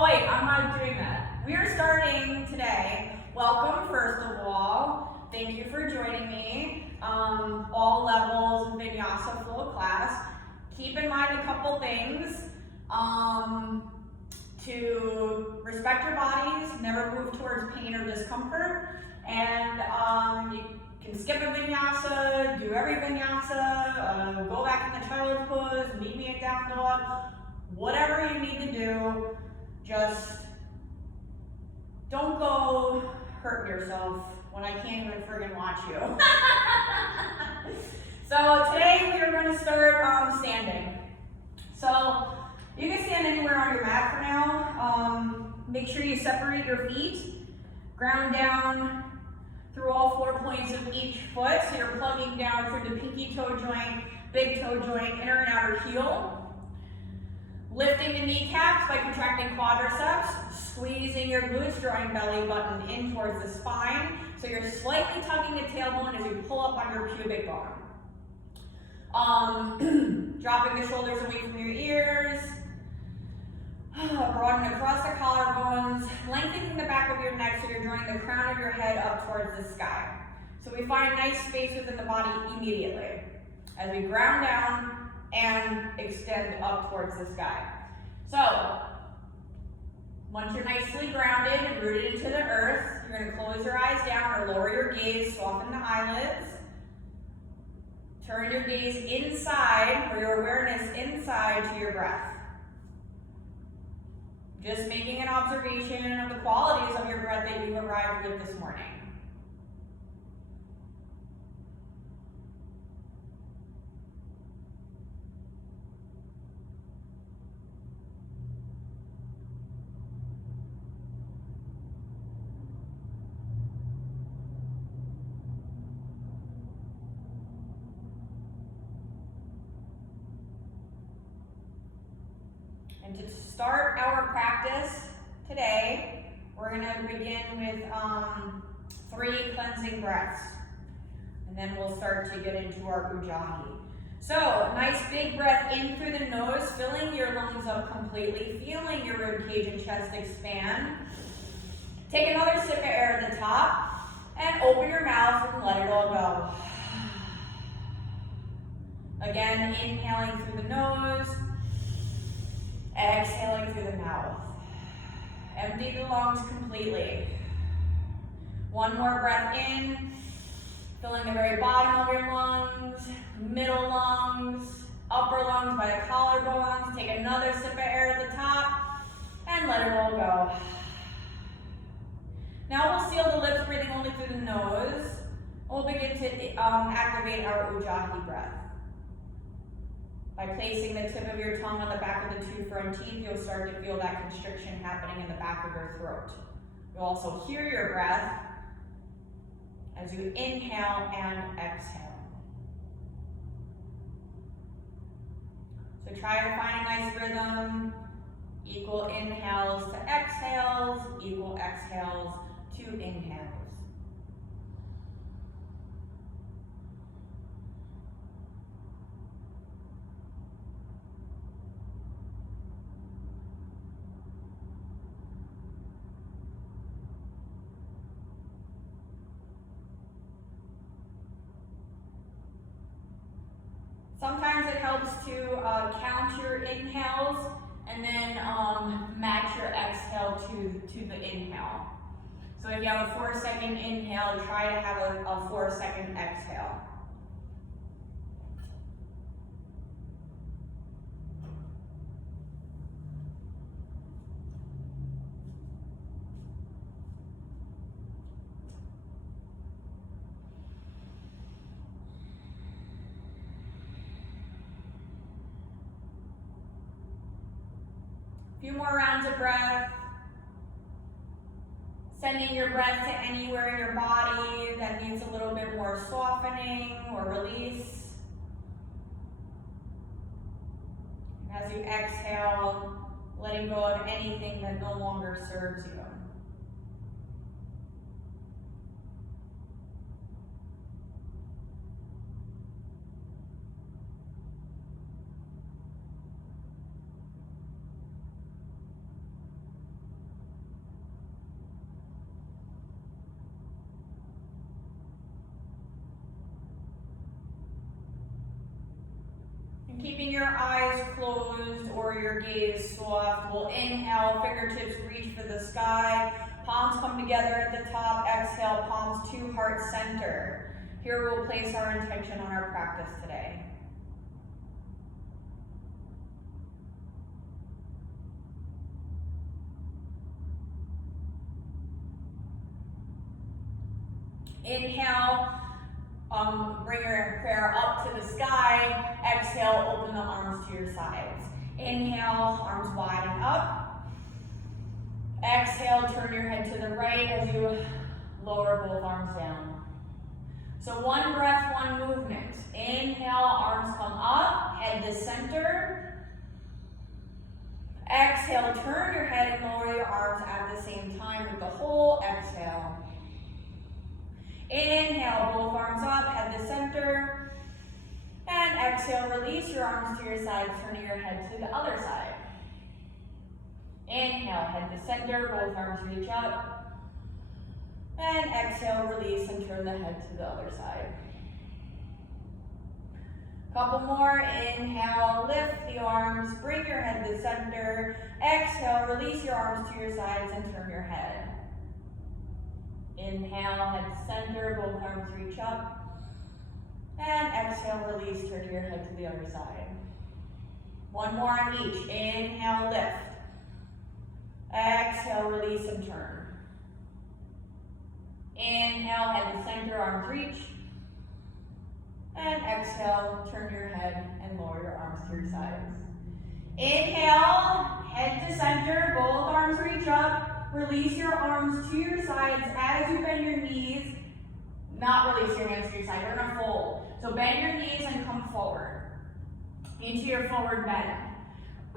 Oh wait, I'm not doing that. We are starting today. Welcome, first of all. Thank you for joining me. All levels of Vinyasa full class. Keep in mind a couple things. To respect your bodies, never move towards pain or discomfort, and you can skip a Vinyasa, do every Vinyasa, go back in the child's pose, meet me at down dog, whatever you need to do. Just don't go hurt yourself when I can't even friggin' watch you. So today we are going to start standing. So you can stand anywhere on your mat for now. Make sure you separate your feet, ground down through all 4 points of each foot. So you're plugging down through the pinky toe joint, big toe joint, inner and outer heel. Lifting the kneecaps by contracting quadriceps, squeezing your glutes, drawing belly button in towards the spine. So you're slightly tugging the tailbone as you pull up on your pubic bone. Dropping the shoulders away from your ears. Broaden across the collarbones, lengthening the back of your neck so you're drawing the crown of your head up towards the sky. So we find nice space within the body immediately as we ground down and extend up towards the sky. So, once you're nicely grounded and rooted into the earth, you're going to close your eyes down or lower your gaze, soften the eyelids. Turn your gaze inside, or your awareness inside to your breath. Just making an observation of the qualities of your breath that you've arrived with this morning. And to start our practice today, we're going to begin with 3 cleansing breaths. And then we'll start to get into our Ujjayi. So, nice big breath in through the nose, filling your lungs up completely, feeling your rib cage and chest expand. Take another sip of air at the top, and open your mouth and let it all go. Again, inhaling through the nose. Exhaling through the mouth. Empty the lungs completely. One more breath in, filling the very bottom of your lungs, middle lungs, upper lungs by the collarbones. Take another sip of air at the top and let it all go. Now we'll seal the lips, breathing only through the nose. We'll begin to activate our Ujjayi breath. By placing the tip of your tongue on the back of the 2 front teeth, you'll start to feel that constriction happening in the back of your throat. You'll also hear your breath as you inhale and exhale. So try to find a nice rhythm. Equal inhales to exhales, equal exhales to inhales. Sometimes it helps to count your inhales and then match your exhale to the inhale. So if you have a 4-second inhale, try to have a 4-second exhale. Few more rounds of breath. Sending your breath to anywhere in your body that needs a little bit more softening or release. And as you exhale, letting go of anything that no longer serves you. your eyes closed or your gaze soft. We'll inhale, fingertips reach for the sky. Palms come together at the top. Exhale, palms to heart center. Here we'll place our intention on our practice today. Inhale, bring your prayer up to the sky. Exhale, open the arms to your sides. Inhale, arms widen up. Exhale, turn your head to the right as you lower both arms down. So one breath, one movement. Inhale, arms come up, head to center. Exhale, turn your head and lower your arms at the same time with the whole exhale. Inhale, both arms up, head to center. And exhale, release your arms to your side, turning your head to the other side. Inhale, head to center, both arms reach up. And exhale, release and turn the head to the other side. Couple more. Inhale, lift the arms, bring your head to center. Exhale, release your arms to your sides and turn your head. Inhale, head to center, both arms reach up. And exhale, release, turn your head to the other side. One more on each. Inhale, lift. Exhale, release and turn. Inhale, head to center, arms reach. And exhale, turn your head and lower your arms to your sides. Inhale, head to center, both arms reach up. Release your arms to your sides as you bend your knees. Not release your hands to your side, we're gonna fold. So bend your knees and come forward into your forward bend.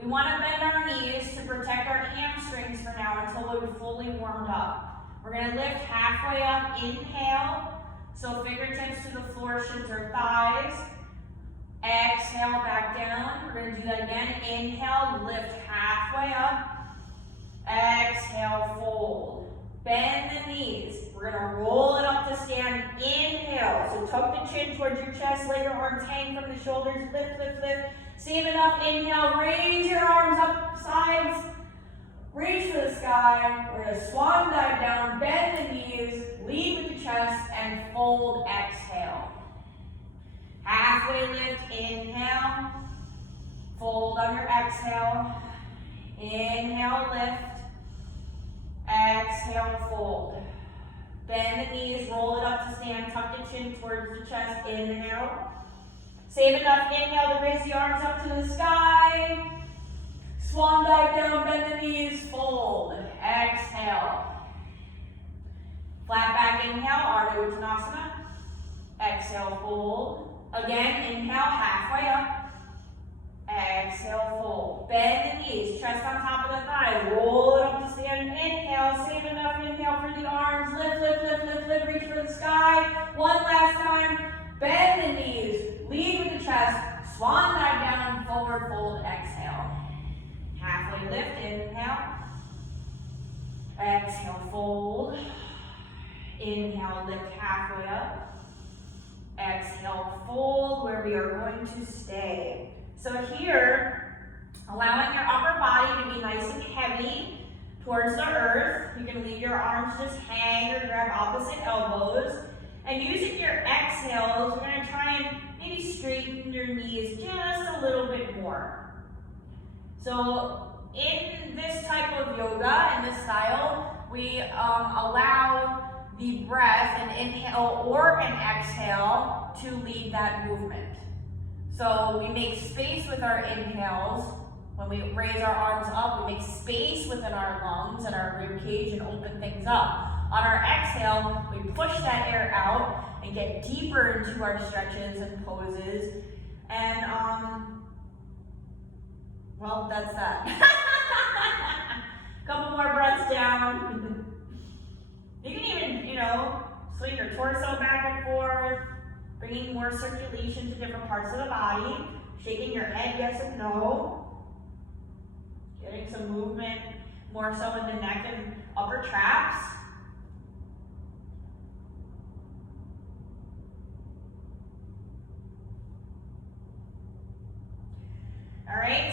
We wanna bend our knees to protect our hamstrings for now until we're fully warmed up. We're gonna lift halfway up, inhale. So fingertips to the floor, shins or thighs. Exhale, back down. We're gonna do that again. Inhale, lift halfway up. Exhale, fold. Bend the knees. We're gonna roll it up to stand. Inhale. So tuck the chin towards your chest. Let your arms hang from the shoulders. Lift, lift, lift. Save enough. Inhale. Raise your arms up sides. Reach for the sky. We're gonna swan dive down. Bend the knees. Lead with the chest and fold. Exhale. Halfway lift. Inhale. Fold on your exhale. Inhale, lift. Exhale, fold. Bend the knees, roll it up to stand, tuck the chin towards the chest. Inhale. Save enough inhale to raise the arms up to the sky. Swan dive down, bend the knees, fold. Exhale. Flat back inhale, Ardha Uttanasana. Exhale, fold. Again, inhale, halfway up. Exhale, fold. Bend the knees, chest on top of the thigh. Roll it up to stand. Inhale, save enough inhale for the arms. Lift, lift, lift, lift, lift. Reach for the sky. One last time. Bend the knees. Lead with the chest. Swan dive down. Forward fold. Exhale. Halfway lift. Inhale. Exhale, fold. Inhale, lift halfway up. Exhale, fold, where we are going to stay. So here, allowing your upper body to be nice and heavy towards the earth. You can leave your arms just hang or grab opposite elbows. And using your exhales, we're going to try and maybe straighten your knees just a little bit more. So in this type of yoga, in this style, we allow the breath, an inhale or an exhale, to lead that movement. So we make space with our inhales. When we raise our arms up, we make space within our lungs and our rib cage and open things up. On our exhale, we push that air out and get deeper into our stretches and poses. And, well, that's that. Couple more breaths down. You can even, swing your torso back and forth, bringing more circulation to different parts of the body, shaking your head yes and no, getting some movement more so in the neck and upper traps.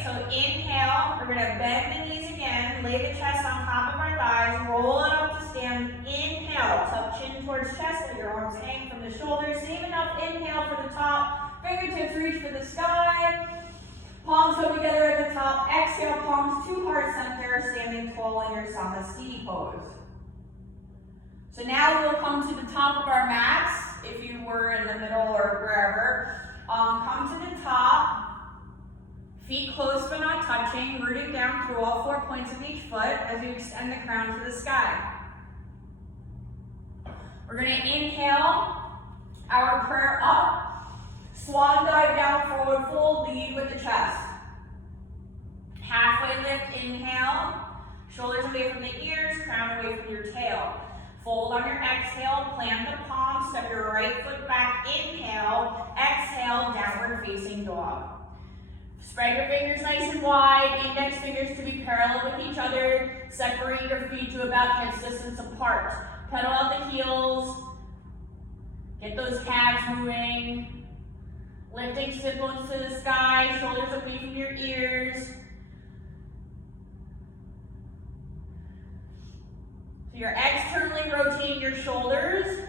So inhale, we're gonna bend the knees again, lay the chest on top of our thighs, roll it up to stand. Inhale, tuck chin towards chest, let your arms hang from the shoulders. Save enough inhale for the top, fingertips reach for the sky. Palms go together at the top. Exhale, palms to heart center, standing tall in your Samasthiti pose. So now we'll come to the top of our mats, if you were in the middle or wherever. Come to the top. Feet close but not touching, rooting down through all 4 points of each foot as you extend the crown to the sky. We're going to inhale our prayer up. Swan dive down, forward fold, lead with the chest. Halfway lift, inhale. Shoulders away from the ears, crown away from your tail. Fold on your exhale, plant the palms, step your right foot back, inhale. Exhale, downward facing dog. Spread your fingers nice and wide, index fingers to be parallel with each other. Separate your feet to about hips distance apart. Pedal out the heels. Get those calves moving. Lifting sit bones to the sky, shoulders away from your ears. So you're externally rotating your shoulders.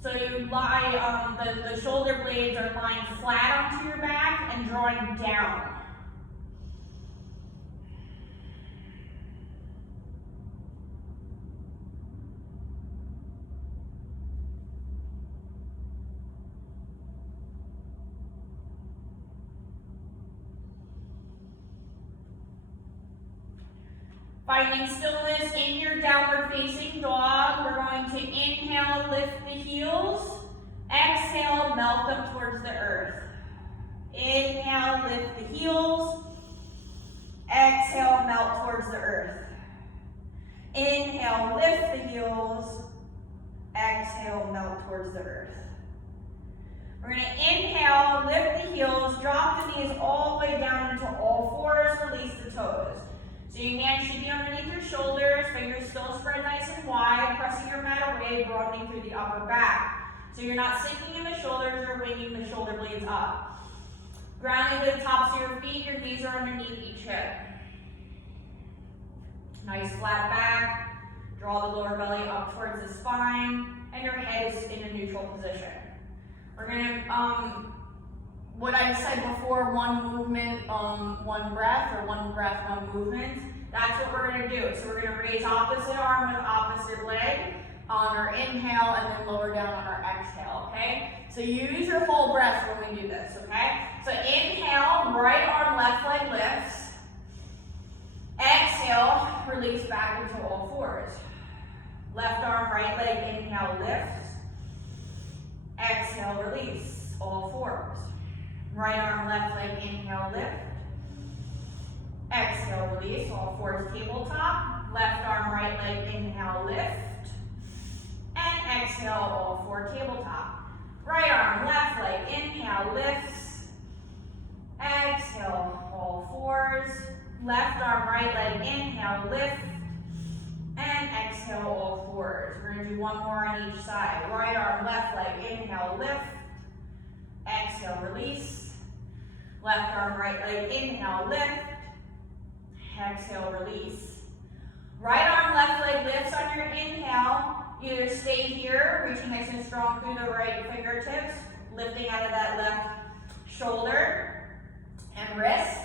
So you lie, the shoulder blades are lying flat onto your back and drawing down. Finding stillness in your downward facing dog, we're going to inhale, lift the heels. Exhale, melt them towards the earth. Inhale, lift the heels. Exhale, melt towards the earth. Inhale, lift the heels. Exhale, melt towards the earth. We're going to inhale, lift the heels, drop the knees all the way down into all fours, release the toes. So your hands should be underneath your shoulders, fingers still spread nice and wide, pressing your mat away, broadening through the upper back. So you're not sinking in the shoulders or winging the shoulder blades up. Grounding to the tops of your feet, your knees are underneath each hip. Nice flat back, draw the lower belly up towards the spine, and your head is in a neutral position. We're gonna, what I said before, one movement, one breath, or one breath, one movement. That's what we're gonna do. So we're gonna raise opposite arm with opposite leg on our inhale and then lower down on our exhale, okay? So use your whole breath when we do this, okay? So inhale, right arm, left leg lifts. Exhale, release back into all fours. Left arm, right leg, inhale, lifts. Exhale, release, all fours. Right arm, left leg, inhale, lift. Exhale, release, all fours, tabletop. Left arm, right leg, inhale, lift. And exhale, all four, tabletop. Right arm, left leg, inhale, lifts. Exhale, all fours. Left arm, right leg, inhale, lift. And exhale, all fours. We're going to do one more on each side. Right arm, left leg, inhale, lift. Exhale, release. Left arm, right leg, inhale, lift. Exhale, release. Right arm, left leg lifts on your inhale. Either stay here, reaching nice and strong through the right fingertips, lifting out of that left shoulder and wrist.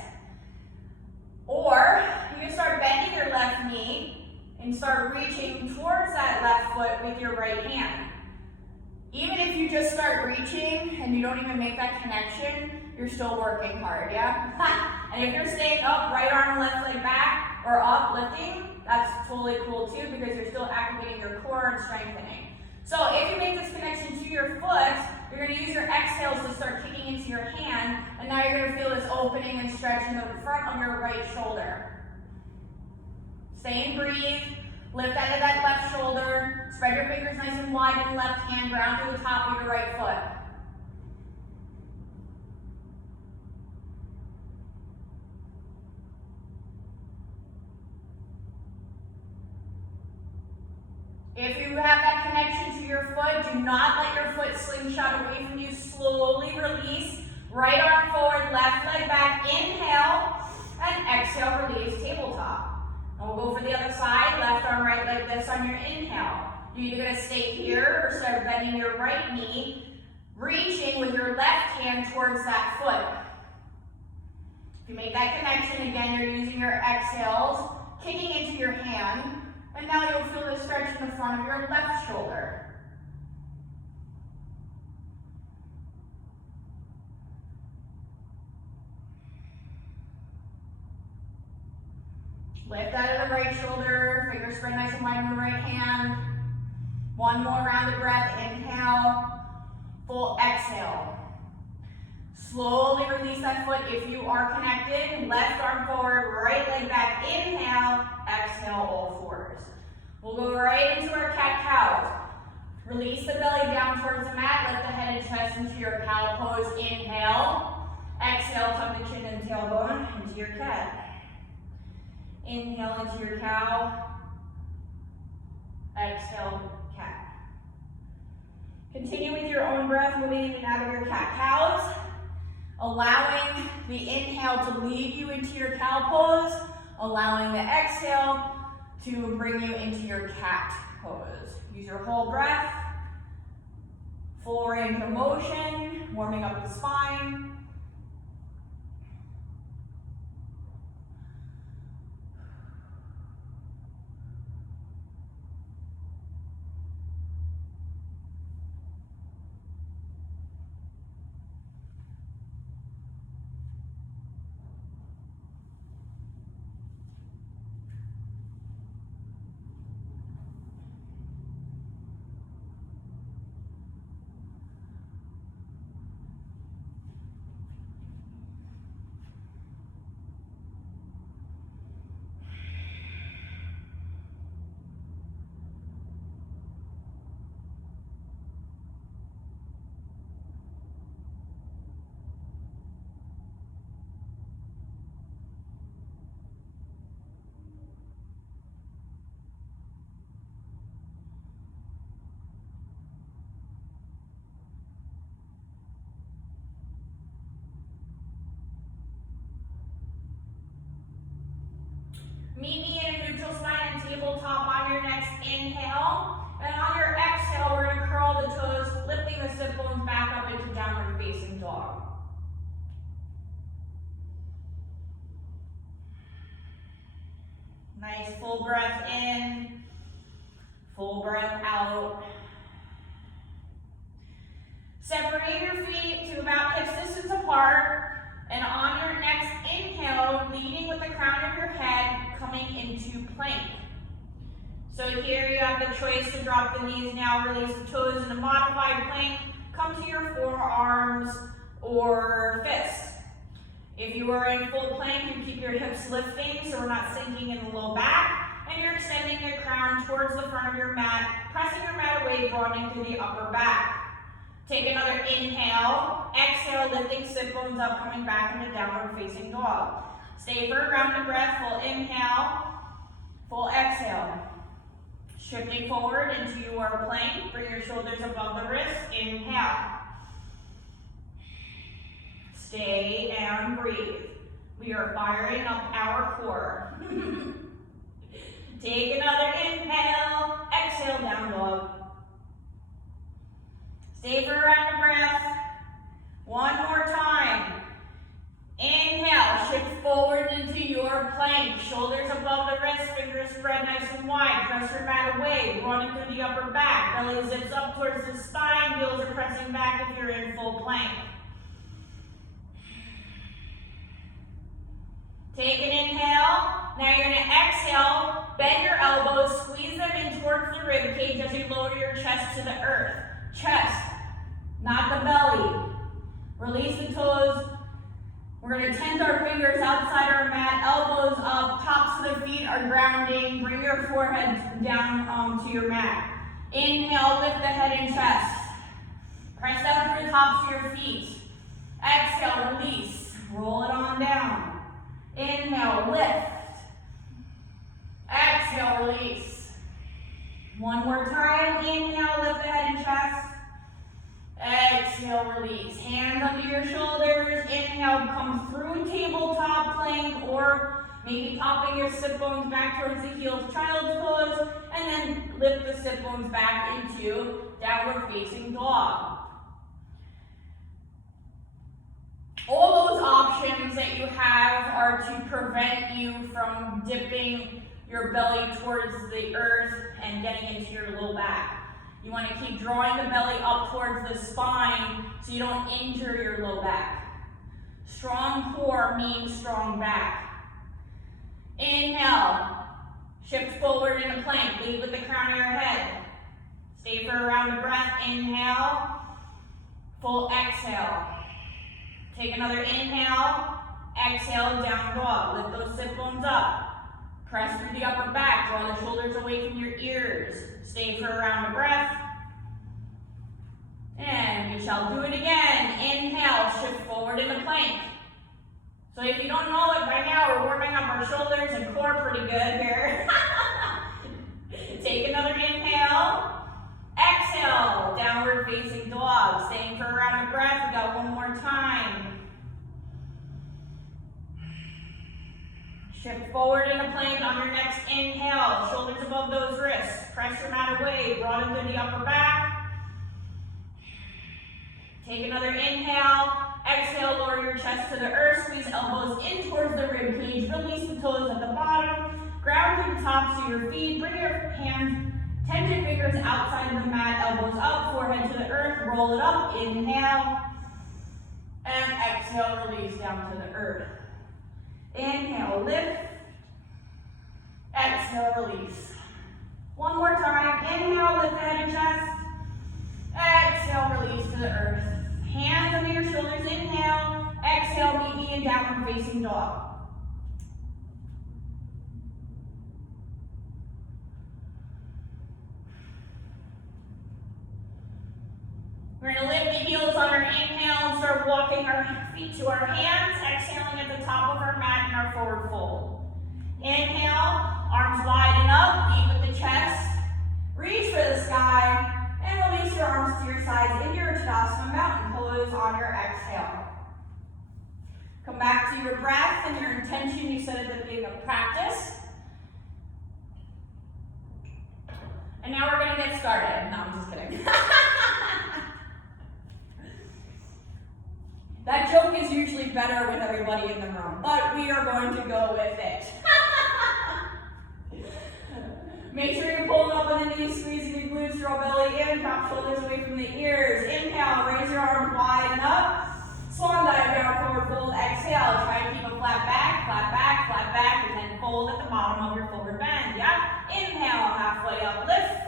Or you can start bending your left knee and start reaching towards that left foot with your right hand. Even if you just start reaching and you don't even make that connection, you're still working hard, yeah? And if you're staying up, right arm, left leg back, or up, lifting, that's totally cool too because you're still activating your core and strengthening. So if you make this connection to your foot, you're going to use your exhales to start kicking into your hand, and now you're going to feel this opening and stretch in the front of your right shoulder. Stay and breathe. Lift out of that left shoulder. Spread your fingers nice and wide in the left hand. Ground through the top of your right foot. If you have that connection to your foot, do not let your foot slingshot away from you. Slowly release. Right arm forward, left leg back. Inhale. And exhale, release, tabletop. And we'll go for the other side, left arm, right leg lifts on your inhale. You're either gonna stay here or start bending your right knee, reaching with your left hand towards that foot. If you make that connection, again, you're using your exhales, kicking into your hand, and now you'll feel the stretch in the front of your left shoulder. Lift out of the right shoulder, fingers spread nice and wide in the right hand. One more round of breath, inhale, full exhale. Slowly release that foot if you are connected. Left arm forward, right leg back, inhale, exhale, all fours. We'll go right into our cat-cows. Release the belly down towards the mat, lift the head and chest into your cow pose, inhale. Exhale, tuck the chin and tailbone into your cat. Inhale into your cow. Exhale, cat. Continue with your own breath, moving in and out of your cat-cows. Allowing the inhale to lead you into your cow pose. Allowing the exhale to bring you into your cat pose. Use your whole breath. Full range of motion, warming up the spine. Meet me in a neutral spine and tabletop on your next inhale. And on your exhale, we're going to curl the toes, lifting the sit bones back up into downward facing dog. Nice full breath in, full breath out. Separate your feet to about hip distance apart. And on your next inhale, leading with the crown of your head, coming into plank. So here you have the choice to drop the knees now, release the toes in a modified plank, come to your forearms or fists. If you are in full plank, you keep your hips lifting so we're not sinking in the low back, and you're extending the crown towards the front of your mat, pressing your mat away, broadening through the upper back. Take another inhale, exhale, lifting sit bones up, coming back into downward facing dog. Stay for a round of breath, full inhale, full exhale. Shifting forward into your plank, bring your shoulders above the wrists, inhale. Stay and breathe. We are firing up our core. Take another inhale, exhale, down dog. Stay for a round of breath. One more time. Inhale, shift forward into your plank. Shoulders above the wrists, fingers spread nice and wide. Press your mat away, running through the upper back. Belly zips up towards the spine. Heels are pressing back if you're in full plank. Take an inhale. Now you're going to exhale. Bend your elbows, squeeze them in towards the rib cage as you lower your chest to the earth. Chest, not the belly. Release the toes. We're going to tend our fingers outside our mat, elbows up, tops of the feet are grounding. Bring your forehead down to your mat. Inhale, lift the head and chest. Press down through the tops of your feet. Exhale, release. Roll it on down. Inhale, lift. Exhale, release. One more time. Inhale, lift the head and chest. Exhale. exhale, release. Hands under your shoulders. Inhale, come through tabletop plank, or maybe popping your sit bones back towards the heels, child's pose, and then lift the sit bones back into downward facing dog. All those options that you have are to prevent you from dipping your belly towards the earth and getting into your low back. You want to keep drawing the belly up towards the spine so you don't injure your low back. Strong core means strong back. Inhale, shift forward in a plank, lead with the crown of your head. Stay for a round of breath. Inhale, full exhale. Take another inhale, exhale, down dog. Lift those sit bones up. Press through the upper back, draw the shoulders away from your ears. Stay for a round of breath. And we shall do it again. Inhale, shift forward in a plank. So if you don't know it by now, we're warming up our shoulders and core pretty good here. Take another inhale. Exhale, downward facing dog. Staying for a round of breath. We got one more time. Shift forward in a plank on your next inhale. Shoulders above those wrists. Press your mat away. Broaden through the upper back. Take another inhale. Exhale, lower your chest to the earth. Squeeze elbows in towards the rib cage. Release the toes at the bottom. Ground through the tops of your feet. Bring your hands, tendon fingers outside of the mat. Elbows up, forehead to the earth. Roll it up. Inhale. And exhale, release down to the earth. Inhale, lift. Exhale, release. One more time. Inhale, lift the head and chest. Exhale, release to the earth. Hands under your shoulders. Inhale. Exhale, meet me in downward facing dog. We're going to lift the heels on our inhale and start walking our feet to our hands, exhaling at the top of our mat in our forward fold. Inhale, arms widen up, lead with the chest, reach for the sky, and release your arms to your sides into your Tadasana mountain pose on your exhale. Come back to your breath and your intention you set at the beginning of practice. And now we're going to get started. No, I'm just kidding. That joke is usually better with everybody in the room, but we are going to go with it. Make sure you're pulling up on the knees, squeezing your glutes, draw belly in, drop shoulders away from the ears. Inhale, raise your arms wide and up. Swan dive down, forward fold, exhale. Try to keep a flat back, and then fold at the bottom of your forward bend. Yeah? Inhale, halfway up, lift.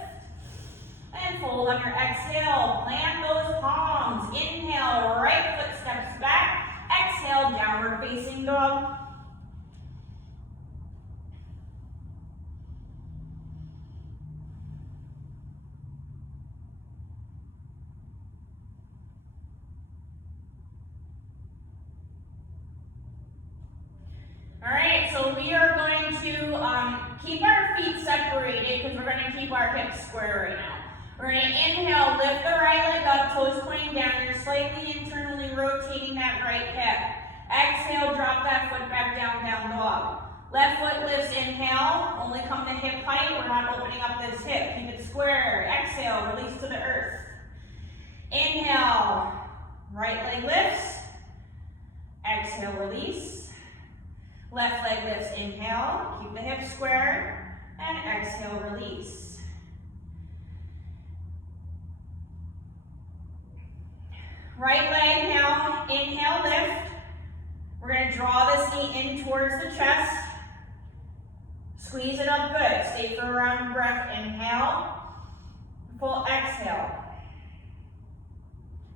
And fold on your exhale. Plant those palms. Inhale, right foot steps back. Exhale, downward facing dog. All right, so we are going to keep our feet separated because we're going to keep our hips square right now. We're going to inhale, lift the right leg up, toes pointing down. You're slightly internally rotating that right hip. Exhale, drop that foot back down, down dog. Left foot lifts, inhale, only come to hip height. We're not opening up this hip. Keep it square. Exhale, release to the earth. Inhale, right leg lifts. Exhale, release. Left leg lifts, inhale, keep the hips square, and exhale, release. Right leg now, inhale, lift. We're going to draw this knee in towards the chest. Squeeze it up good. Stay for a round of breath. Inhale, full exhale.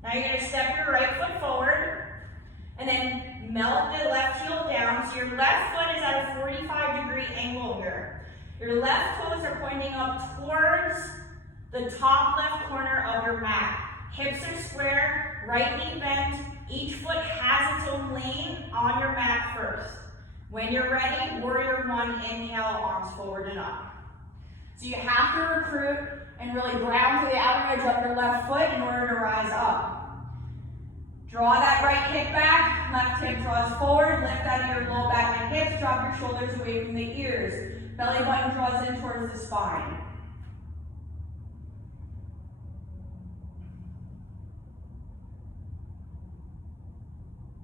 Now you're going to step your right foot forward and then melt the left heel down. So your left foot is at a 45-degree angle here. Your left toes are pointing up towards the top left corner of your mat. Hips are square, right knee bent. Each foot has its own lane on your mat first. When you're ready, warrior one, inhale, arms forward and up. So you have to recruit and really ground to the outer edge of your left foot in order to rise up. Draw that right hip back, left hip draws forward, lift out of your low back and hips, drop your shoulders away from the ears. Belly button draws in towards the spine.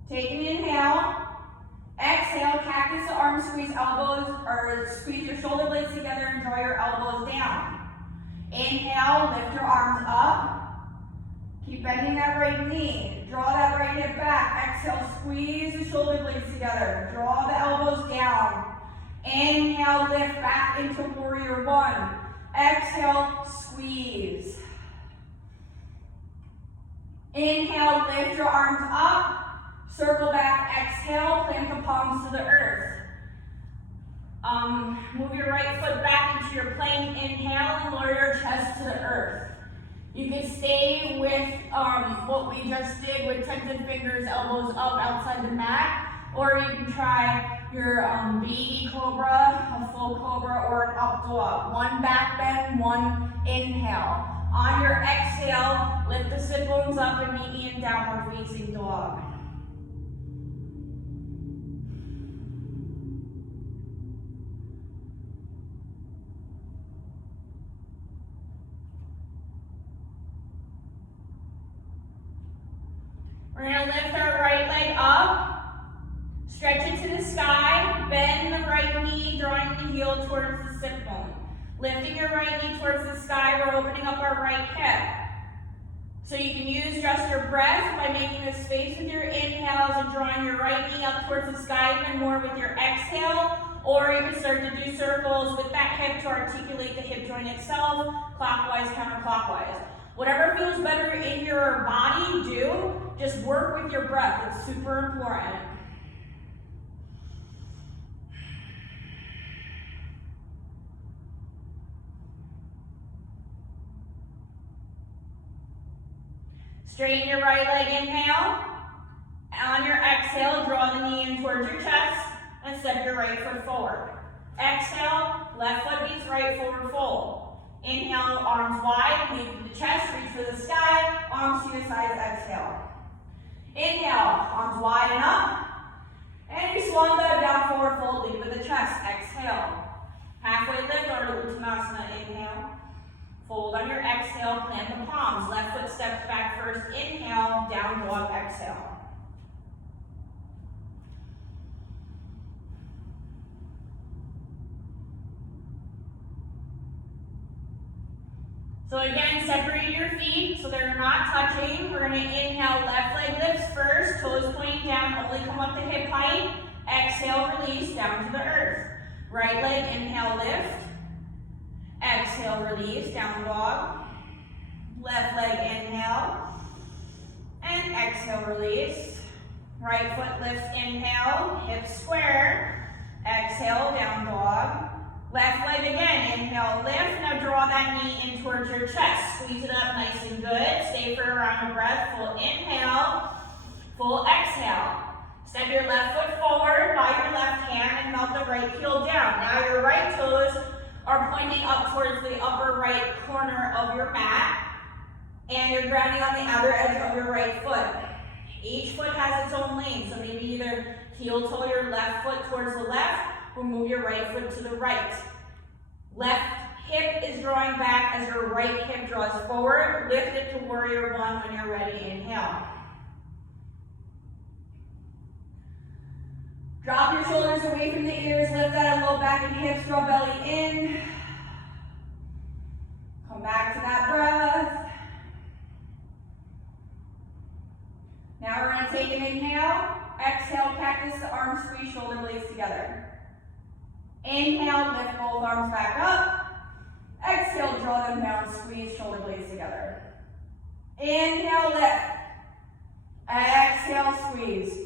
Take an inhale. Exhale, cactus to arm, squeeze elbows, or squeeze your shoulder blades together and draw your elbows down. Inhale, lift your arms up. Keep bending that right knee. Draw that right hip back. Exhale, squeeze the shoulder blades together. Draw the elbows down. Inhale, lift back into warrior one. Exhale, squeeze. Inhale, lift your arms up. Circle back, exhale, plant the palms to the earth. Move your right foot back into your plank. Inhale and lower your chest to the earth. You can stay with what we just did with tented fingers, elbows up outside the mat, or you can try your baby cobra, a full cobra, or an up dog. One back bend, one inhale. On your exhale, lift the sit bones up and meet me in downward facing dog. We're going to lift our right leg up, stretch it to the sky, bend the right knee, drawing the heel towards the sit bone. Lifting your right knee towards the sky, we're opening up our right hip. So you can use just your breath by making a space with your inhales and drawing your right knee up towards the sky even more with your exhale, or you can start to do circles with that hip to articulate the hip joint itself, clockwise, counterclockwise. Whatever feels better in your body, do. Just work with your breath. It's super important. Straighten your right leg, inhale. On your exhale, draw the knee in towards your chest and step your right foot forward. Exhale, left foot meets right forward fold. Inhale, arms wide, lead to the chest, reach for the sky, arms to your sides, exhale. Inhale, arms wide and up. And you swan dive down forward fold, lead with the chest, exhale. Halfway lift, Ardha Uttanasana, inhale. Fold on your exhale, plant the palms. Left foot steps back first, inhale, down dog, exhale. So again, separate your feet so they're not touching. We're going to inhale, left leg lifts first, toes pointing down, only come up to hip height. Exhale, release, down to the earth. Right leg, inhale, lift. Exhale, release, down dog. Left leg, inhale. And exhale, release. Right foot lifts, inhale, hips square. Exhale, down dog. Left leg again, inhale, lift. Now draw that knee in towards your chest. Squeeze it up nice and good. Stay for a round of breath. Full inhale, full exhale. Step your left foot forward by your left hand and melt the right heel down. Now your right toes are pointing up towards the upper right corner of your mat. And you're grounding on the outer edge of your right foot. Each foot has its own lane, so maybe either heel toe your left foot towards the left, or move your right foot to the right. Left hip is drawing back as your right hip draws forward. Lift it to warrior one when you're ready. Inhale. Drop your shoulders away from the ears. Lift that low back and hips. Draw belly in. Come back to that breath. Now we're going to take an inhale. Exhale, cactus to arms, squeeze shoulder blades together. Inhale, lift both arms back up. Exhale, draw them down, squeeze shoulder blades together. Inhale, lift. Exhale, squeeze.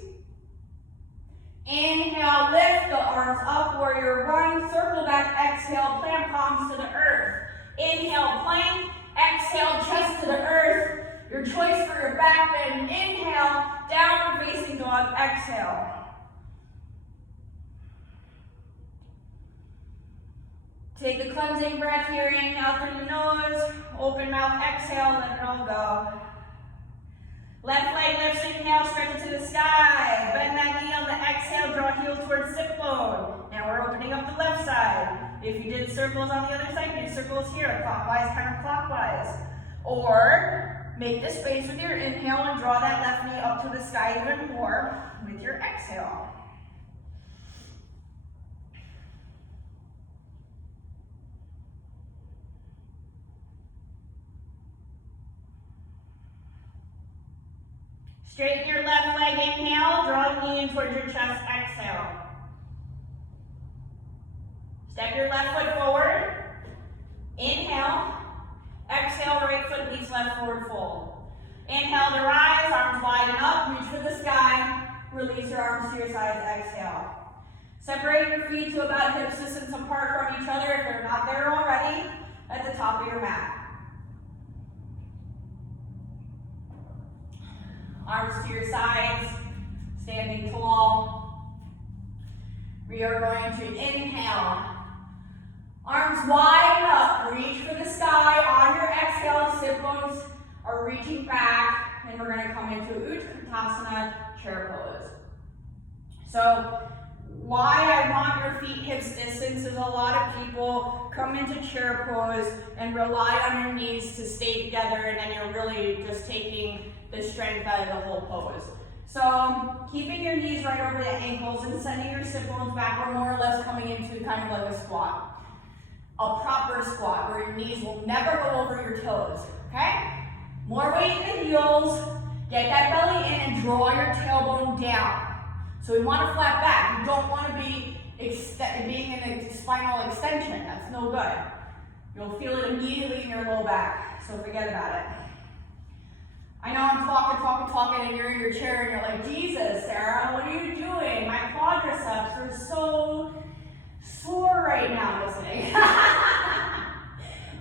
Inhale, lift the arms up, warrior one. Circle back, exhale, plant palms to the earth. Inhale, plank. Exhale, chest to the earth. Your choice for your back bend. Inhale, downward facing dog. Exhale. Take the cleansing breath here. Inhale through the nose. Open mouth. Exhale. Let it all go. Left leg lifts. Inhale. inhale, stretch it to the sky. Bend that knee on the exhale, draw heels towards sit bone. Now we're opening up the left side. If you did circles on the other side, do circles here, clockwise, counterclockwise. Or make the space with your inhale and draw that left knee up to the sky even more with your exhale. Straighten your left leg, inhale, draw the knee in towards your chest, exhale. Step your left foot forward, inhale, exhale, right foot meets left forward fold. Inhale to rise, arms widen up, reach for the sky, release your arms to your sides, exhale. Separate your feet to about hip distance apart from each other if you're not there already, at the top of your mat. Arms to your sides, standing tall. We are going to inhale. Arms wide up, reach for the sky. On your exhale, sit bones are reaching back, and we're going to come into Utkatasana, chair pose. So, why I want your feet hips distance is a lot of people come into chair pose and rely on your knees to stay together, and then you're really just taking the strength out of the whole pose. So keeping your knees right over the ankles and sending your sit bones back, we're more or less coming into kind of like a squat. A proper squat where your knees will never go over your toes, okay? More weight in the heels, get that belly in and draw your tailbone down. So we want to flat back. You don't want to be being in a spinal extension. That's no good. You'll feel it immediately in your low back, so forget about it. I know I'm talking, and you're in your chair and you're like, Jesus, Sarah, what are you doing? My quadriceps are so sore right now listening.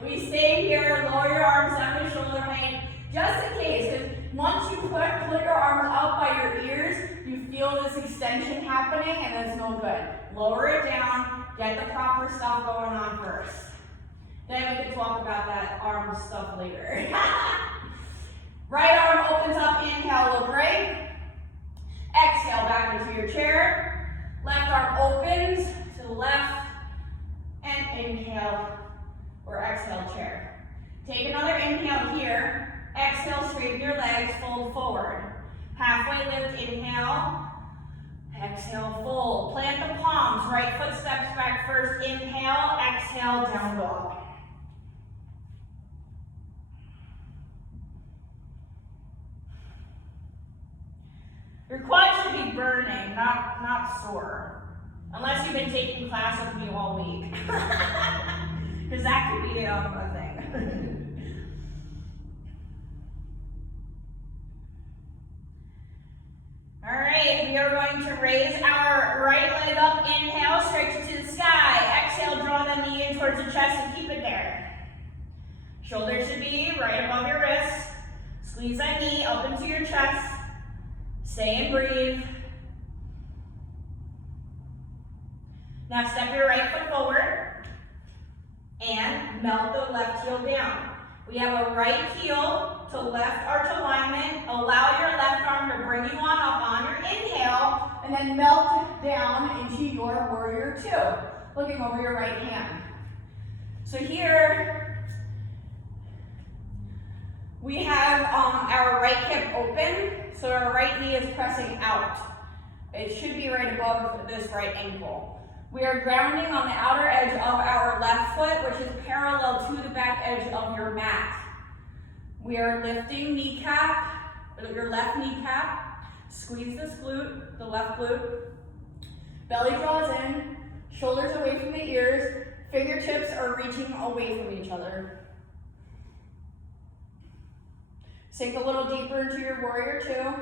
We stay here, lower your arms down to shoulder height, just in case, because once you put your arms out by your ears, you feel this extension happening, and that's no good. Lower it down, get the proper stuff going on first. Then we can talk about that arm stuff later. Right arm opens up, inhale, look right. Exhale, back into your chair. Left arm opens to the left, and inhale, or exhale, chair. Take another inhale here. Exhale, straighten your legs, fold forward. Halfway lift, inhale. Exhale, fold. Plant the palms, right foot steps back first. Inhale, exhale, down dog. Your quads should be burning, not sore. Unless you've been taking class with me all week. Because that could be a thing. Alright, we are going to raise our right leg up. Inhale, stretch it to the sky. Exhale, draw the knee in towards the chest and keep it there. Shoulders should be right above your wrists. Squeeze that knee up into your chest. Stay and breathe. Now step your right foot forward and melt the left heel down. We have a right heel to left arch alignment. Allow your left arm to bring you on up on your inhale and then melt it down into your warrior two, looking over your right hand. So here we have our right hip open. So our right knee is pressing out. It should be right above this right ankle. We are grounding on the outer edge of our left foot, which is parallel to the back edge of your mat. We are lifting your left kneecap. Squeeze this glute, the left glute. Belly draws in, shoulders away from the ears, fingertips are reaching away from each other. Sink a little deeper into your warrior two.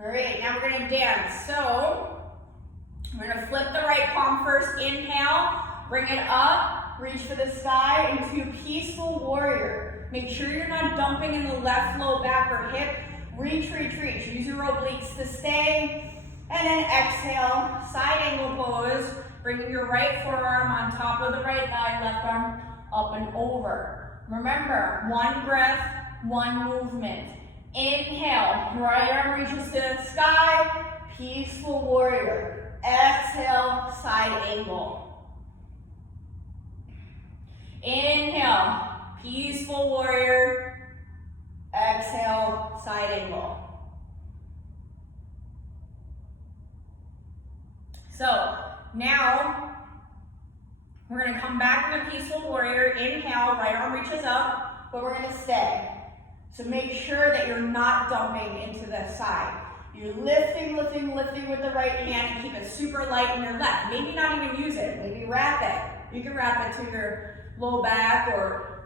All right, now we're gonna dance. So, we're gonna flip the right palm first, inhale, bring it up, reach for the sky into peaceful warrior. Make sure you're not dumping in the left low back or hip. Reach, reach, reach. Use your obliques to stay. And then exhale, side angle pose, bringing your right forearm on top of the right thigh, left arm up and over. Remember, one breath one movement. Inhale, right arm reaches to the sky, peaceful warrior. Exhale, side angle. Inhale, peaceful warrior. Exhale, side angle. So now we're going to come back in a peaceful warrior. Inhale, right arm reaches up, but we're going to stay. So make sure that you're not dumping into the side. You're lifting, lifting, lifting with the right hand and keep it super light in your left. Maybe not even use it. Maybe wrap it. You can wrap it to your low back or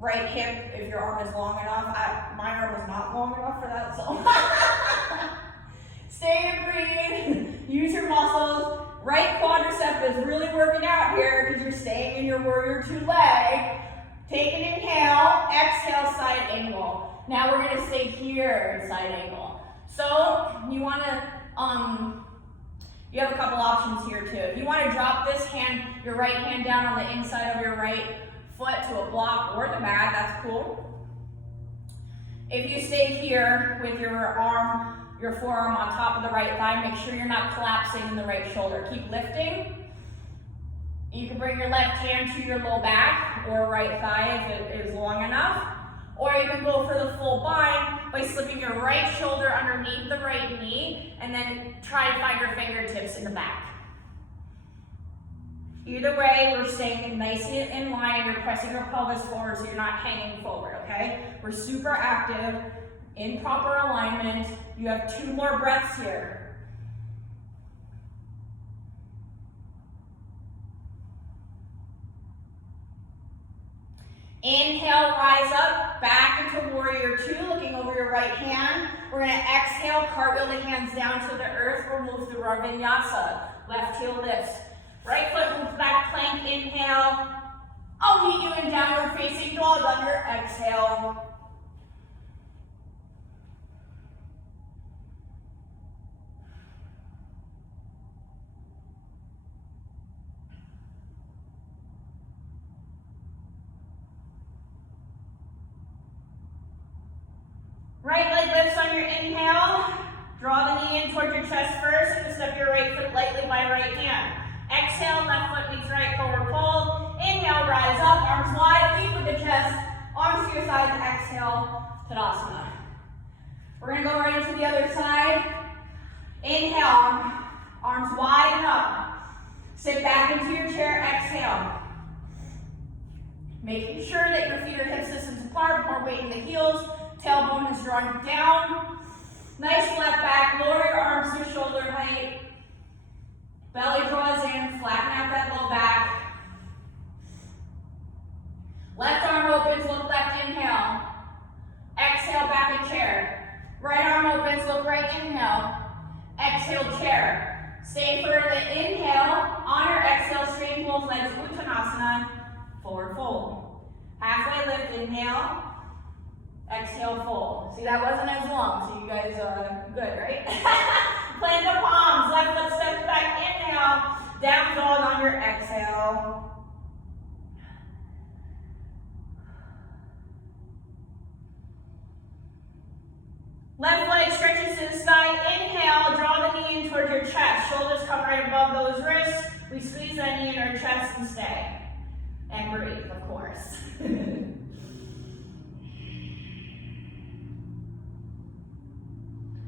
right hip if your arm is long enough. My arm is not long enough for that, so. Stay and breathe. Use your muscles. Right quadricep is really working out here because you're staying in your warrior two leg. Take an inhale, exhale, side angle. Now we're going to stay here in side angle. So you want to, you have a couple options here too. If you want to drop this hand, your right hand down on the inside of your right foot to a block or the mat, that's cool. If you stay here with your forearm on top of the right thigh, make sure you're not collapsing in the right shoulder. Keep lifting. You can bring your left hand to your low back or right thigh if it is long enough. Or you can go for the full bind by slipping your right shoulder underneath the right knee and then try to find your fingertips in the back. Either way, we're staying nice in line and you're pressing your pelvis forward so you're not hanging forward, okay? We're super active, in proper alignment. You have 2 more breaths here. Inhale, rise up, back into warrior 2, looking over your right hand. We're going to exhale, cartwheel the hands down to the earth. We'll move through our vinyasa. Left heel lifts. Right foot moves back, plank, inhale. I'll meet you in downward facing dog on your exhale. Right leg lifts on your inhale. Draw the knee in towards your chest first and step your right foot lightly by right hand. Exhale, left foot meets right, forward fold. Inhale, rise up, arms wide, lead with the chest, arms to your sides, exhale, Tadasana. We're going to go right into the other side. Inhale, arms wide and up. Sit back into your chair, exhale. Making sure that your feet are hip systems apart, more weight in the heels. Tailbone is drawn down. Nice flat back. Lower your arms to shoulder height. Belly draws in. Flatten out that low back. Left arm opens. Look left. Inhale. Exhale. Back in chair. Right arm opens. Look right. Inhale. Exhale. Chair. Stay for the inhale. On your exhale, straighten both legs. Uttanasana. Forward fold. Halfway lift. Inhale. Exhale, fold. See, that wasn't as long, so you guys are good, right? Plant the palms, left foot steps back, inhale, down dog on your exhale. Left leg stretches to the side, inhale, draw the knee in towards your chest. Shoulders come right above those wrists. We squeeze that knee in our chest and stay. And breathe, of course.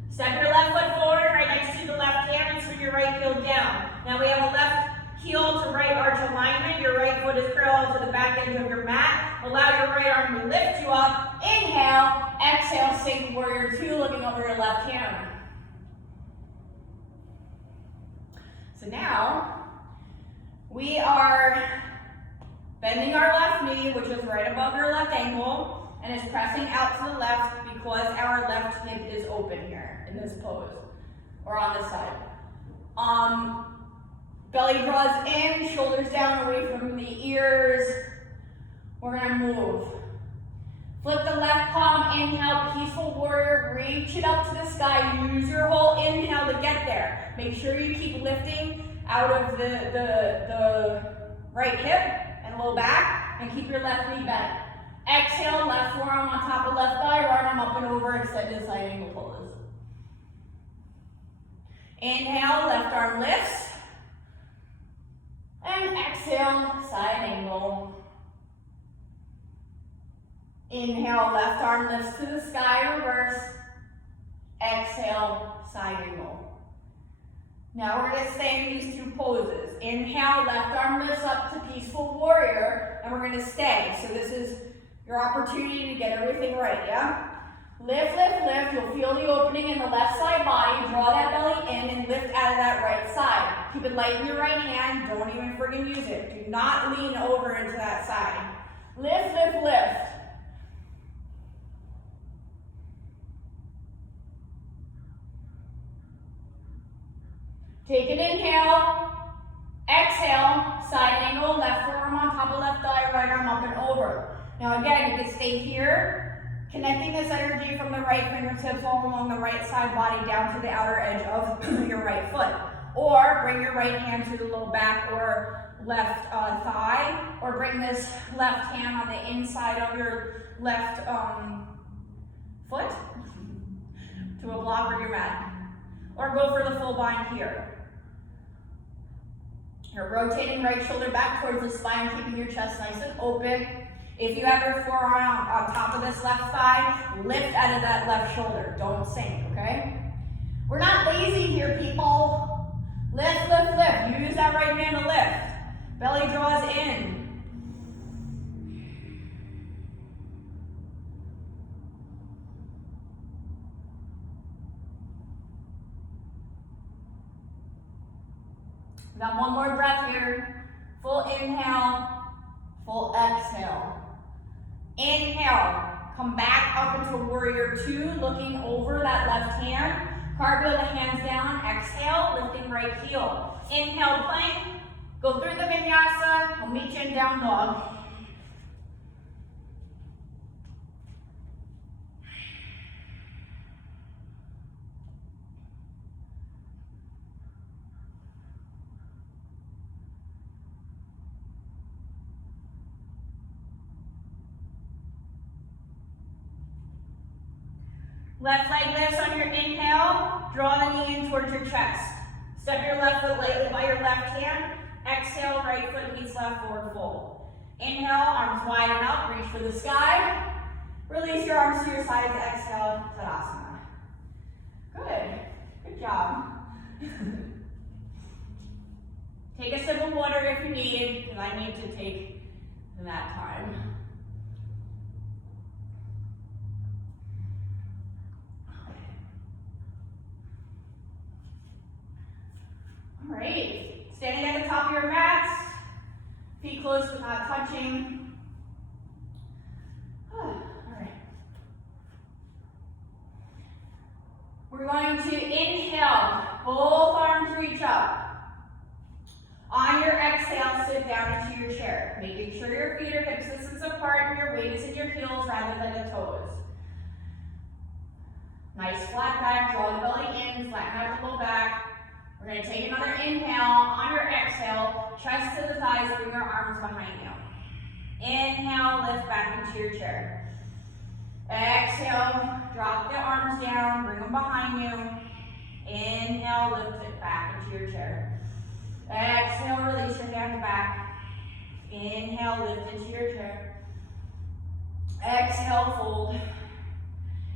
Step your left foot forward, right next to the left hand, and swing your right heel down. Now we have a left heel to right arch alignment. Your right foot is parallel to the back edge of your mat. Allow your right arm to lift you up. Inhale, exhale, sink warrior 2, looking over your left hand. So now, we are bending our left knee, which is right above your left ankle, and is pressing out to the left because our left hip is open here in this pose, or on this side. Belly draws in, shoulders down away from the ears. We're gonna move. Flip the left palm, inhale, peaceful warrior, reach it up to the sky. Use your whole inhale to get there. Make sure you keep lifting out of the right hip and low back, and keep your left knee bent. Exhale, left forearm on top of left we're set to side angle pose. Inhale, left arm lifts. And exhale, side angle. Inhale, left arm lifts to the sky, reverse. Exhale, side angle. Now we're going to stay in these two poses. Inhale, left arm lifts up to peaceful warrior, and we're going to stay. So this is your opportunity to get everything right, yeah? Lift, lift, lift. You'll feel the opening in the left side body. Draw that belly in and lift out of that right side. Keep it light in your right hand. Don't even friggin' use it. Do not lean over into that side. Lift, lift, lift. Take an inhale. Exhale, side angle, left forearm on top of left thigh, right arm up and over. Now again, you can stay here, connecting this energy from the right fingertips all along the right side body down to the outer edge of your right foot. Or bring your right hand to the low back or left thigh, or bring this left hand on the inside of your left foot to a block or your mat. Or go for the full bind here. You're rotating right shoulder back towards the spine, keeping your chest nice and open. If you have your forearm on top of this left thigh, lift out of that left shoulder. Don't sink, okay? We're not lazy here, people. Lift, lift, lift. Use that right hand to lift. Belly draws in. We got one more breath here. Full inhale, full exhale. Inhale, come back up into warrior two, looking over that left hand. Cartwheel the hands down, exhale, lifting right heel. Inhale, plank, go through the vinyasa, we'll meet you in down dog. Left leg lifts on your inhale, draw the knee in towards your chest. Step your left foot lightly by your left hand. Exhale, right foot meets left, forward fold. Inhale, arms widen up, reach for the sky. Release your arms to your sides, exhale, Tadasana. Good job. Take a sip of water if you need, because I need to take that time. All right, standing at the top of your mats, feet close but not touching. All right. We're going to inhale, both arms reach up. On your exhale, sit down into your chair, making sure your feet are hip distance apart and your weight is in your heels rather than the toes. Nice flat back, draw the belly in, flatten out the low back. We're going to take another inhale. On your exhale, chest to the thighs, bring your arms behind you. Inhale, lift back into your chair. Exhale, drop the arms down, bring them behind you. Inhale, lift it back into your chair. Exhale, release your hands back. Inhale, lift into your chair. Exhale, fold.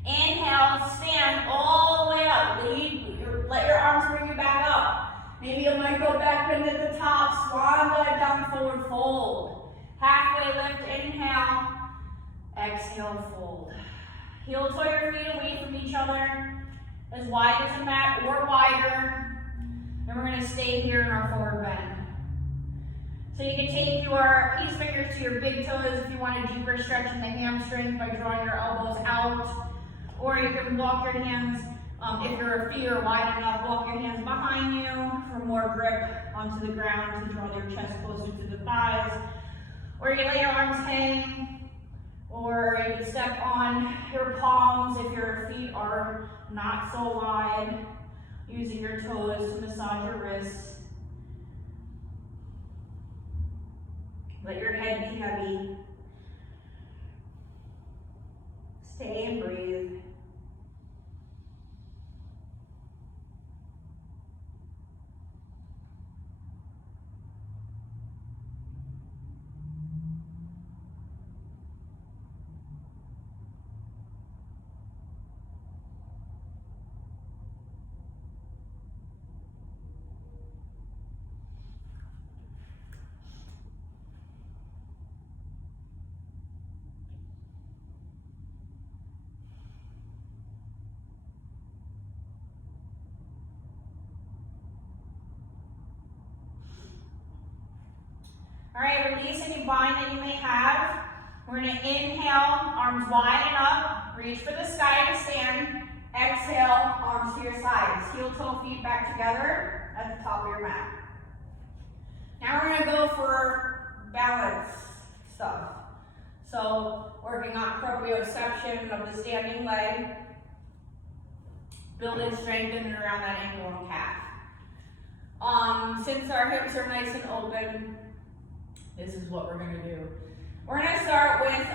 Inhale, stand all the way up. Let your arms bring you back up. Maybe you might go back bend at the top. Swan dive down, forward fold. Halfway lift, inhale. Exhale, fold. Heel toe your feet away from each other, as wide as the mat or wider. And we're going to stay here in our forward bend. So you can take your peace fingers to your big toes if you want a deeper stretch in the hamstrings by drawing your elbows out. Or you can walk your hands, if your feet are wide enough, walk your hands behind you for more grip onto the ground to draw your chest closer to the thighs. Or you can lay your arms hang, or you can step on your palms if your feet are not so wide, using your toes to massage your wrists. Let your head be heavy. Stay and breathe. All right, release any bind that you may have. We're gonna inhale, arms wide and up, reach for the sky to stand. Exhale, arms to your sides. Heel toe feet back together at the top of your mat. Now we're gonna go for balance stuff. So working on proprioception of the standing leg, building strength in and around that ankle and calf. Since our hips are nice and open, this is what we're gonna do. We're gonna start with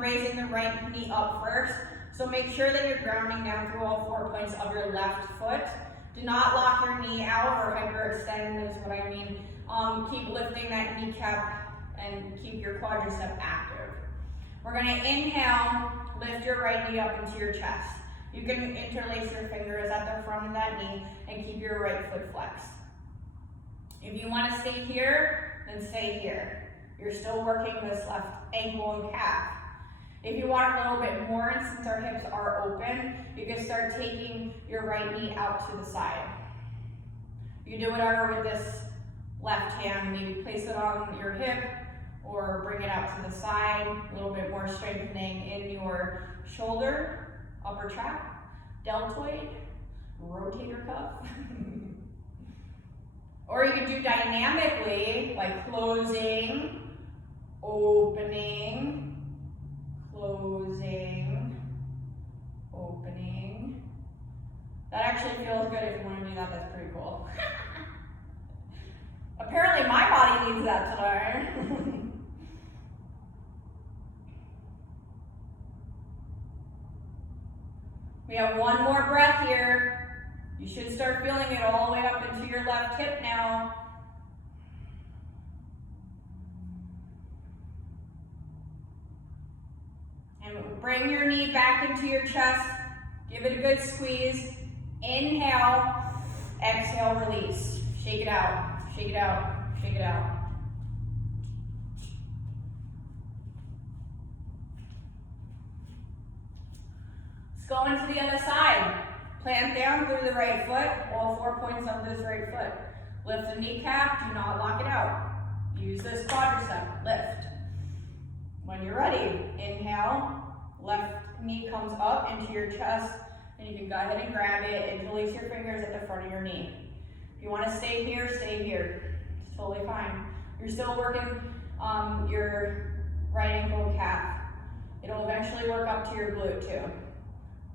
raising the right knee up first. So make sure that you're grounding down through all 4 points of your left foot. Do not lock your knee out or hyperextend is what I mean. Keep lifting that kneecap and keep your quadricep active. We're gonna inhale, lift your right knee up into your chest. You can interlace your fingers at the front of that knee and keep your right foot flexed. If you wanna stay here, then stay here. You're still working this left ankle and calf. If you want a little bit more, and since our hips are open, you can start taking your right knee out to the side. You can do whatever with this left hand, maybe place it on your hip or bring it out to the side, a little bit more strengthening in your shoulder, upper trap, deltoid, rotator cuff. Or you can do dynamically, like closing, opening, closing, opening. That actually feels good if you want to do that, that's pretty cool. Apparently my body needs that today. We have one more breath here. You should start feeling it all the way up into your left hip now. And bring your knee back into your chest. Give it a good squeeze. Inhale, exhale, release. Shake it out, shake it out, shake it out. Let's go into the other side. Plant down through the right foot, all 4 points of this right foot. Lift the kneecap, do not lock it out. Use this quadricep, lift. When you're ready, inhale, left knee comes up into your chest, and you can go ahead and grab it, interlace your fingers at the front of your knee. If you want to stay here, stay here. It's totally fine. You're still working your right ankle and calf. It'll eventually work up to your glute too.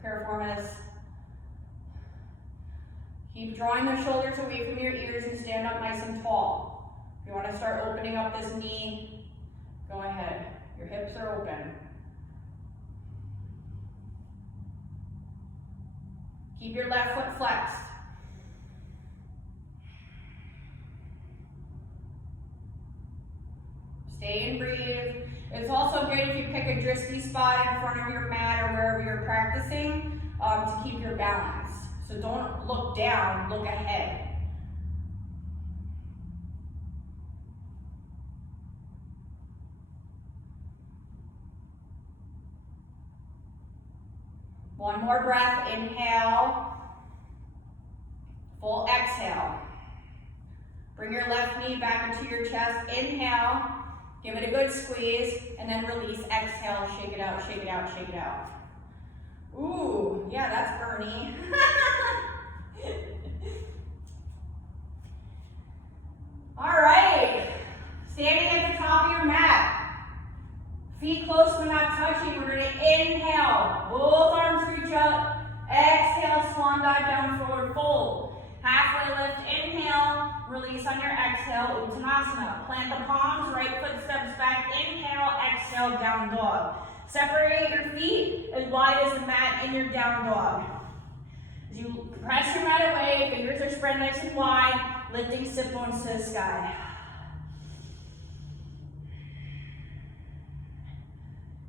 Piriformis. Keep drawing the shoulders away from your ears and stand up nice and tall. If you want to start opening up this knee, go ahead. Your hips are open. Keep your left foot flexed. Stay and breathe. It's also good if you pick a dristy spot in front of your mat or wherever you're practicing to keep your balance. So don't look down, look ahead. One more breath, inhale, full exhale. Bring your left knee back into your chest, inhale, give it a good squeeze, and then release, exhale, shake it out, shake it out, shake it out. Ooh, yeah, that's Bernie. All right, standing at the top of your mat, feet close but not touching. We're gonna inhale, both arms reach up, exhale, swan dive down, forward fold. Halfway lift, inhale, release on your exhale, Uttanasana. Plant the palms, right foot steps back, inhale, exhale, down dog. Separate your feet as wide as the mat in your down dog. As you press your mat away, fingers are spread nice and wide, lifting sit bones to the sky.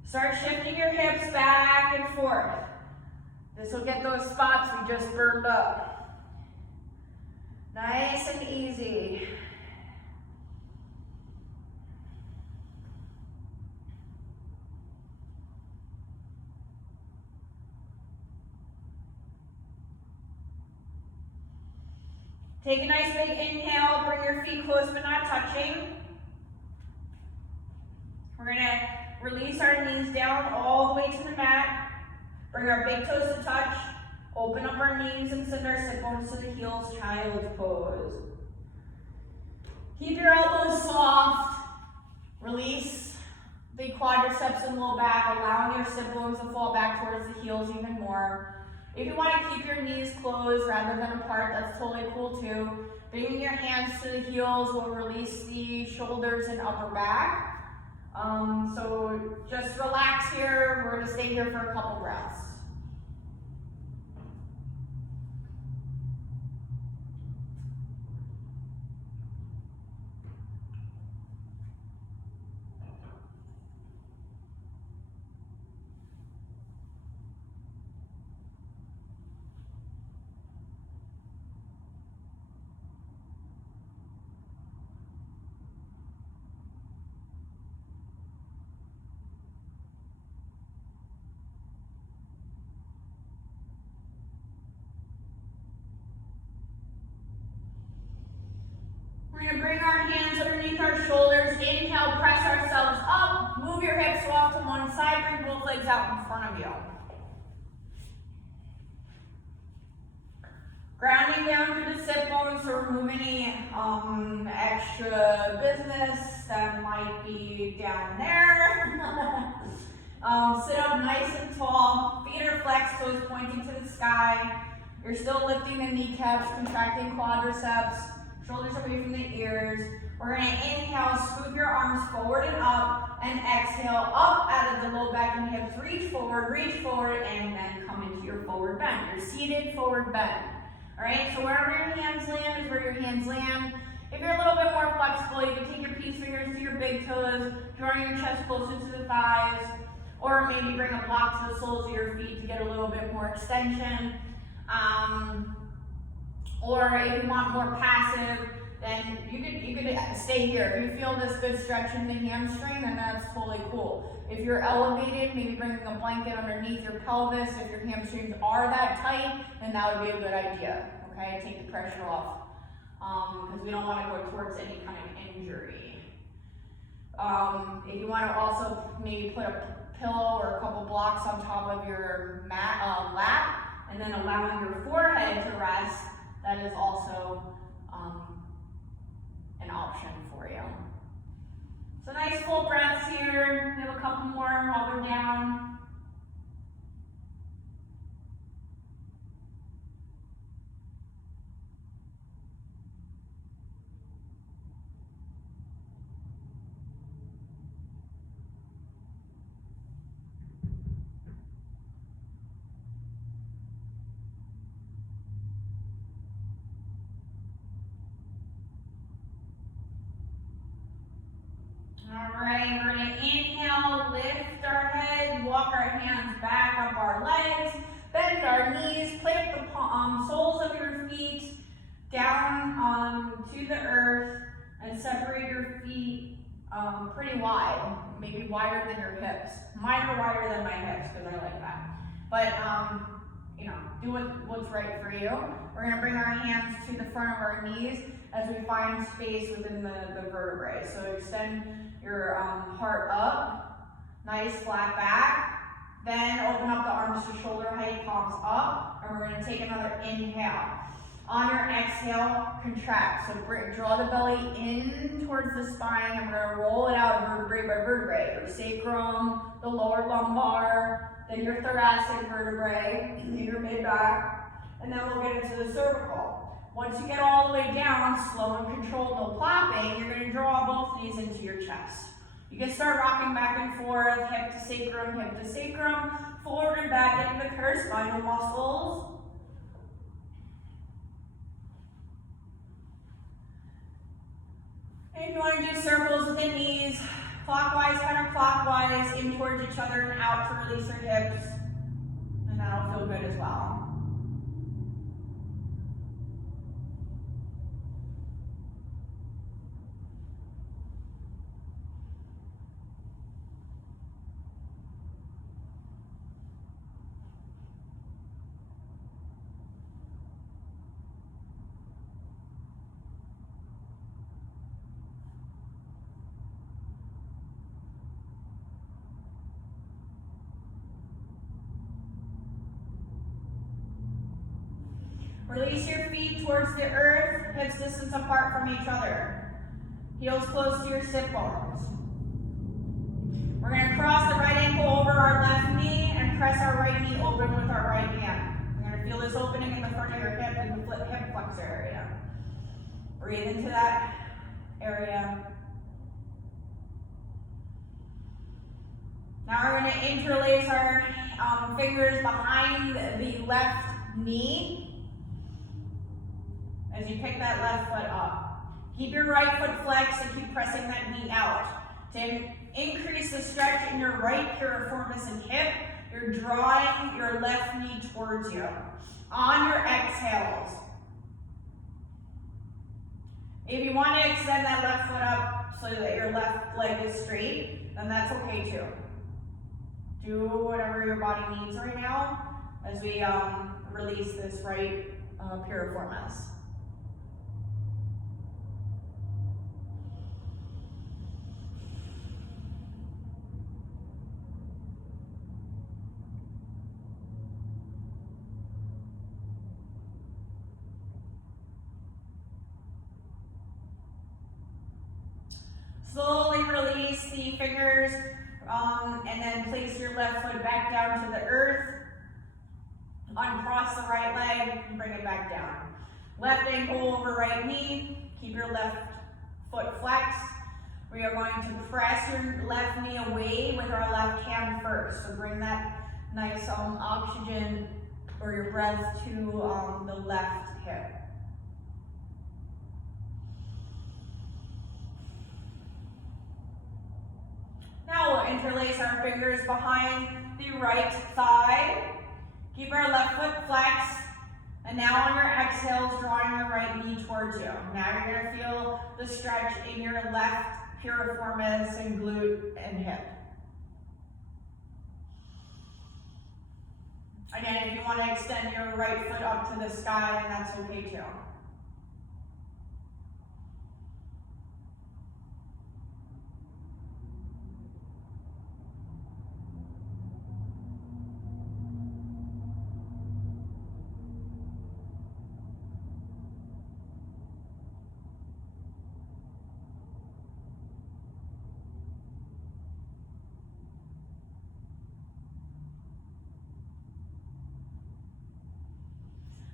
Start shifting your hips back and forth. This will get those spots we just burned up. Nice and easy. Take a nice big inhale, bring your feet close but not touching. We're gonna release our knees down all the way to the mat. Bring our big toes to touch. Open up our knees and send our sit bones to the heels, child's pose. Keep your elbows soft. Release the quadriceps and low back, allowing your sit bones to fall back towards the heels even more. If you want to keep your knees closed rather than apart, that's totally cool too. Bringing your hands to the heels will release the shoulders and upper back. So just relax here. We're going to stay here for a couple breaths. We're going to bring our hands underneath our shoulders. Inhale, press ourselves up. Move your hips off to one side. Bring both legs out in front of you. Grounding down through the sit bones to remove any extra business that might be down there. Sit up nice and tall. Feet are flexed, toes pointing to the sky. You're still lifting the kneecaps, contracting quadriceps. Shoulders away from the ears. We're going to inhale, scoop your arms forward and up, and exhale up out of the low back and hips. Reach forward, and then come into your forward bend. Your seated forward bend. All right, so wherever your hands land is where your hands land. If you're a little bit more flexible, you can take your peace fingers to your big toes, drawing your chest closer to the thighs, or maybe bring a block to the soles of your feet to get a little bit more extension. Or if you want more passive, then you could stay here. If you feel this good stretch in the hamstring, then that's totally cool. If you're elevated, maybe bringing a blanket underneath your pelvis. If your hamstrings are that tight, then that would be a good idea. Okay, take the pressure off because we don't want to go towards any kind of injury. If you want to also maybe put a pillow or a couple blocks on top of your lap, and then allowing your forehead to rest. That is also an option for you. So nice full breaths here. We have a couple more while we're down. All right, we're going to inhale, lift our head, walk our hands back up our legs, bend our knees, plant the soles of your feet down to the earth, and separate your feet pretty wide, maybe wider than your hips. Mine are wider than my hips because I like that. But you know, do what's right for you. We're going to bring our hands to the front of our knees as we find space within the vertebrae. So extend your heart up, nice flat back. Then open up the arms to shoulder height, palms up, and we're going to take another inhale. On your exhale, contract. So draw the belly in towards the spine, and we're going to roll it out vertebrae by vertebrae. Your sacrum, the lower lumbar, then your thoracic vertebrae, your mid-back, and then we'll get into the cervical. Once you get all the way down, slow and controlled, no plopping, you're going to draw both knees into your chest. You can start rocking back and forth, hip to sacrum, forward and back, getting the paraspinal muscles. And if you want to do circles with the knees, clockwise, counterclockwise, in towards each other and out to release your hips, and that'll feel good as well. Release your feet towards the earth, hips distance apart from each other. Heels close to your sit bones. We're going to cross the right ankle over our left knee and press our right knee open with our right hand. You're going to feel this opening in the front of your hip and the hip flexor area. Breathe into that area. Now we're going to interlace our fingers behind the left knee as you pick that left foot up. Keep your right foot flexed and keep pressing that knee out. To increase the stretch in your right piriformis and hip, you're drawing your left knee towards you. On your exhales, if you want to extend that left foot up so that your left leg is straight, then that's okay too. Do whatever your body needs right now as we release this right piriformis. Slowly release the fingers and then place your left foot back down to the earth. Uncross the right leg and bring it back down. Left ankle over right knee. Keep your left foot flexed. We are going to press your left knee away with our left hand first. So bring that nice oxygen or your breath to the left hip. Now we'll interlace our fingers behind the right thigh. Keep our left foot flexed. And now on your exhales, drawing your right knee towards you. Now you're going to feel the stretch in your left piriformis and glute and hip. Again, if you want to extend your right foot up to the sky, then that's okay too.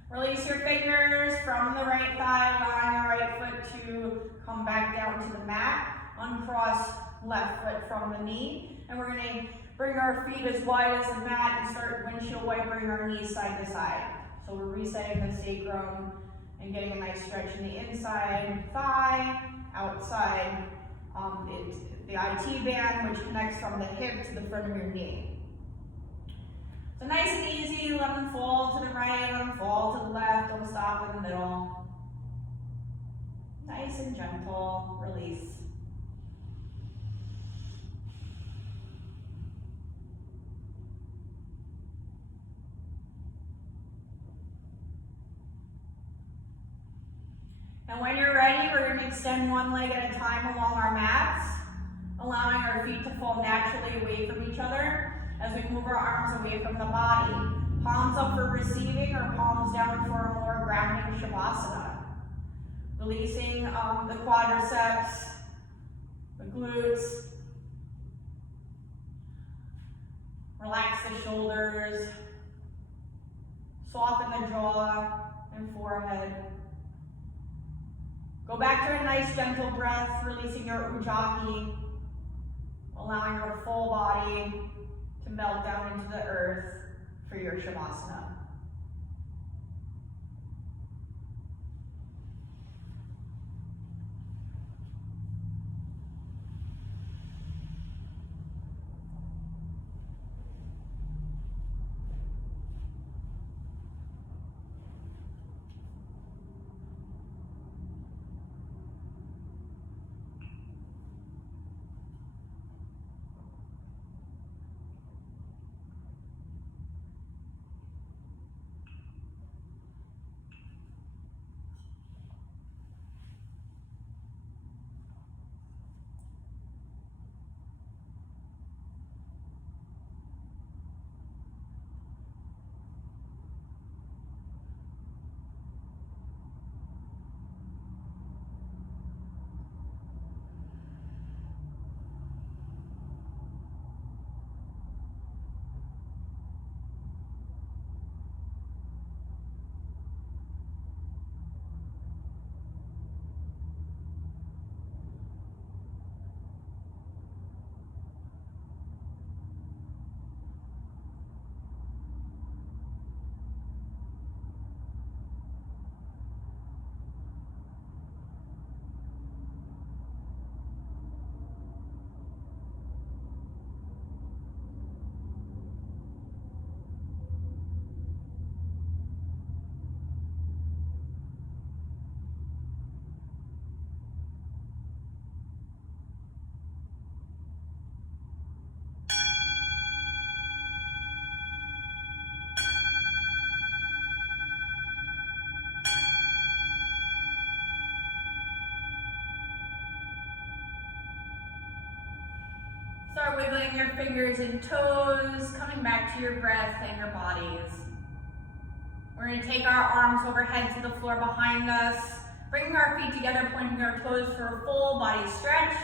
Release your fingers from the right thigh, allowing your right foot to come back down to the mat. Uncross left foot from the knee. And we're going to bring our feet as wide as the mat and start windshield wipering our knees side to side. So we're resetting the sacrum and getting a nice stretch in the inside thigh, outside the IT band, which connects from the hip to the front of your knee. So nice and easy, let them fall to the right, let them fall to the left, don't stop in the middle. Nice and gentle, release. And when you're ready, we're going to extend one leg at a time along our mats, allowing our feet to fall naturally away from each other as we move our arms away from the body. Palms up for receiving or palms down for a more grounding shavasana. Releasing the quadriceps, the glutes. Relax the shoulders. Soften the jaw and forehead. Go back to a nice gentle breath, releasing your ujjayi, allowing your full body to melt down into the earth for your shavasana. separating your fingers and toes, coming back to your breath and your bodies. We're going to take our arms overhead to the floor behind us, bringing our feet together, pointing our toes for a full body stretch.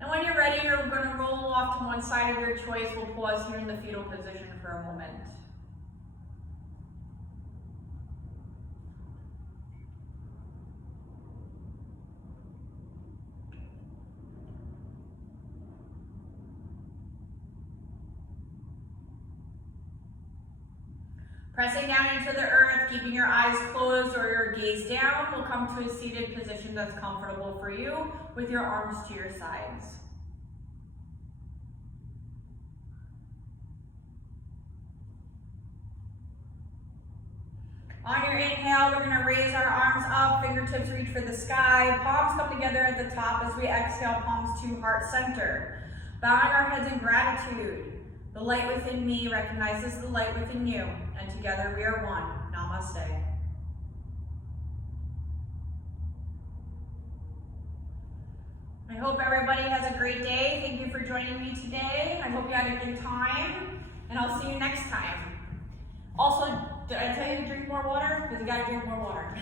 And when you're ready, you're going to roll off to one side of your choice. We'll pause here in the fetal position for a moment. Pressing down into the earth, keeping your eyes closed or your gaze down, we'll come to a seated position that's comfortable for you with your arms to your sides. On your inhale, we're going to raise our arms up, fingertips reach for the sky, palms come together at the top as we exhale, palms to heart center. Bowing our heads in gratitude. The light within me recognizes the light within you, and together we are one. Namaste. I hope everybody has a great day. Thank you for joining me today. I hope you had a good time, and I'll see you next time. Also, did I tell you to drink more water? Because you gotta drink more water.